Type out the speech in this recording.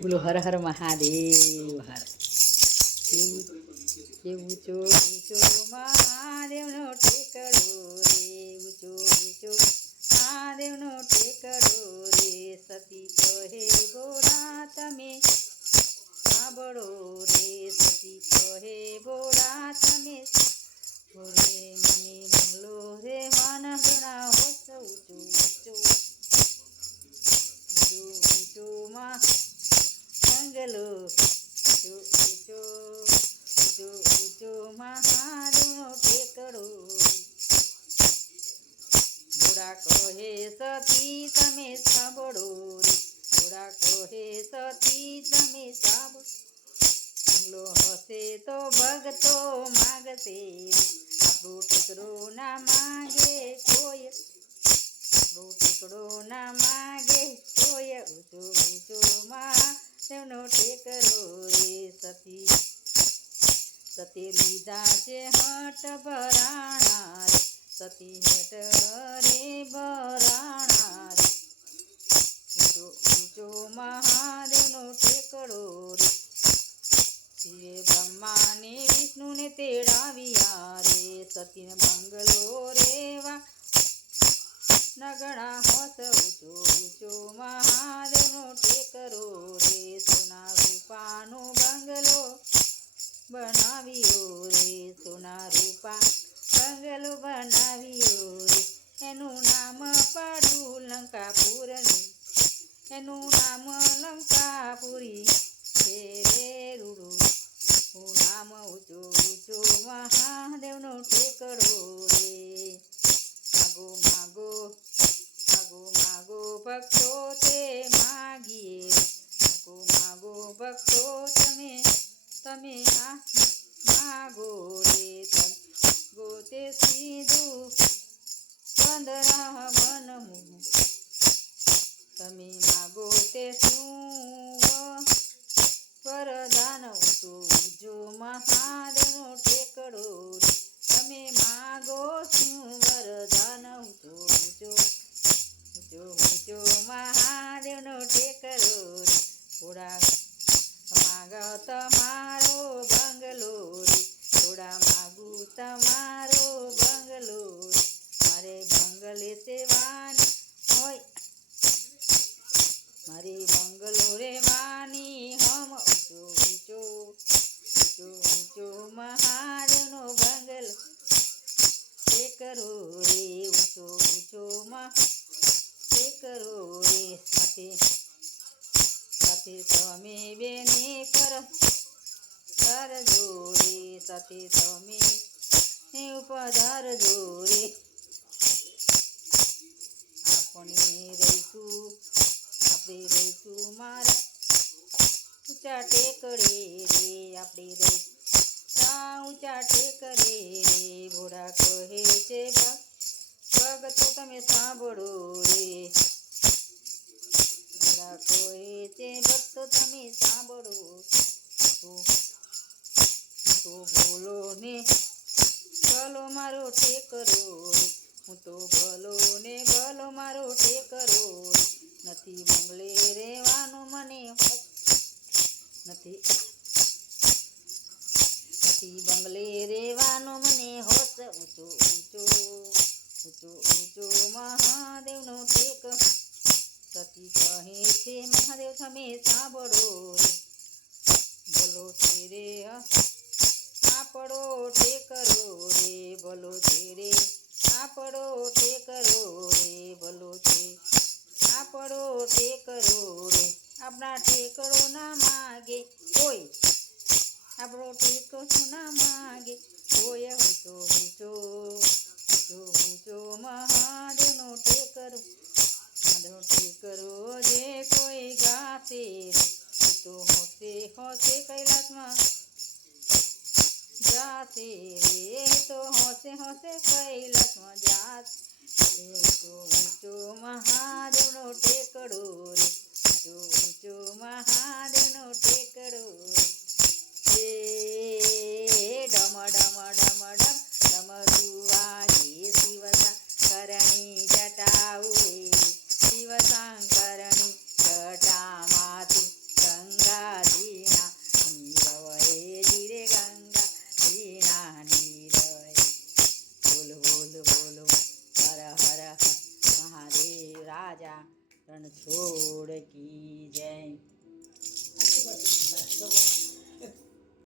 બોલો હર હર મહાદેવ હર. ઊંચો ઊંચો મહાદેવનો ટેકડો રે, ઊંચો ઊંચો મહાદેવનો ટેકડો રે. સતી કહે ભોળા તમે સાંભળો રે, સતી કહે ભોળા તમે રે. મને બંગલો રે વાના ઘણા હોત, ઊંચો ઊંચો ઊંચો બંગલો, ઊંચો ઊંચો ઊંચો ઊંચો મહાદેવનો ટેકડો. ભોળા કહે સતી તમે સાંભળો રે, ભોળા કહે સતી તમે સાંભળો. બંગલો હશે તો ભગતો માગશે, આપણો ટેકડો ના માગે કોઈ, આપણો ટેકડો ના માગે કોઈ. ઊંચો ઊંચો મહાદેવનો ટેકડો રે. સતી લીધા છે હટ ભરાણા રે, સતી હેઠ રે ભરાણા રે. ઊંચો ઊંચો મહાદેવનો ટેકડો રે. શિવે બ્રહ્માને વિષ્ણુને તેડાવ્યા રે, સતીને બંગલો રેવા નગણા હોત. ઊંચો ઊંચો મહાદેવનો ટેકરો રે. સોના રૂપાનો બંગલો બનાવ્યો રે, સોના રૂપા બંગલો બનાવ્યો રે. એનું નામ પાડ્યું લંકાપુરી, એનું નામ લંકાપુરી છે રે રૂડું નામ. ઊંચો ઊંચો મહાદેવનો ટેકડો રે. માગો માગો માગો માગો ભક્તો તે માગીએ, માગો માગો ભક્તો તમે તમે માગો રે. ગોતે સીધું પંદરાવનમું, તમે માગો તે શું વરદાન. ઊંચો ઊંચો મહાદેવનો ટેકડો રે. તમે માગો શું વરદાન. ઊંચો ઊંચો ઊંચો ઊંચો મહાદેવનો ટેકડો રે. થોડા માગો તમારો બંગલો રે, થોડા માગું તમારો બંગલો રે. મારે બંગલે સેવાની હોય, મારી બંગલો રેવાની હમ. ઊંચો ઊંચો ઊંચો ઊંચો મહાદેવનો બંગલો ટેકરો રે. ઊંચો ઊંચો ટેકરો રે. સાથે સાથે તમે બેને પર ધરજો રે, સાથે તમે પધારજો રે. આપણે રહીશું મારા ઊંચા ટેકડે રે, આપણે રહીશું ઊંચા ટેકડે રે. ભોળા કહે છે ભગતો તમે સાંભળો રે, ભોળા કહે છે ભક્તો તમે સાંભળો. તો બોલો ને ભલો મારો ટેકરો રે, હું તો ભલો ને ભલો મારો ટેકરો રે. નથી બંગલે રહેવાનું મને નથી બંગલે રહેવાનું મને હોત. ઊંચો ઊંચો ઊંચો ઊંચો મહાદેવનો ટેક. સતી કહે છે મહાદેવ તમે સાંભળો રે, ભલો છે રે આપણો ટેકરો રે. ભલો છે રે આપણો ટેકરો રે, ભલો છે આપણો ટેકરો રે. આપણા ટેકડો ના માગે કોઈ, આપણો ટેકડો ના માગે કોઈ. ઊંચો ઊંચો ઊંચો ઊંચો મહાદેવનો ટેકરો, મહાદેવનો ટેકરો જે કોઈ ગાશે તો હોશે હોશે કૈલાસમાં જાશે રે, તો હોશે હોશે કૈલાસમાં જાશે. ઊંચો ઊંચો મહાદેવનો ટેકડો રે, ઊંચો ઊંચો મહાદેવનો ટેકડો રે. ડમ ડમ ડમ ડમ ડમરુ વાગે શિવ શંકરની જટાઓ રે, શિવ શંકરની જટામાંથી રણ છોડ કી જય.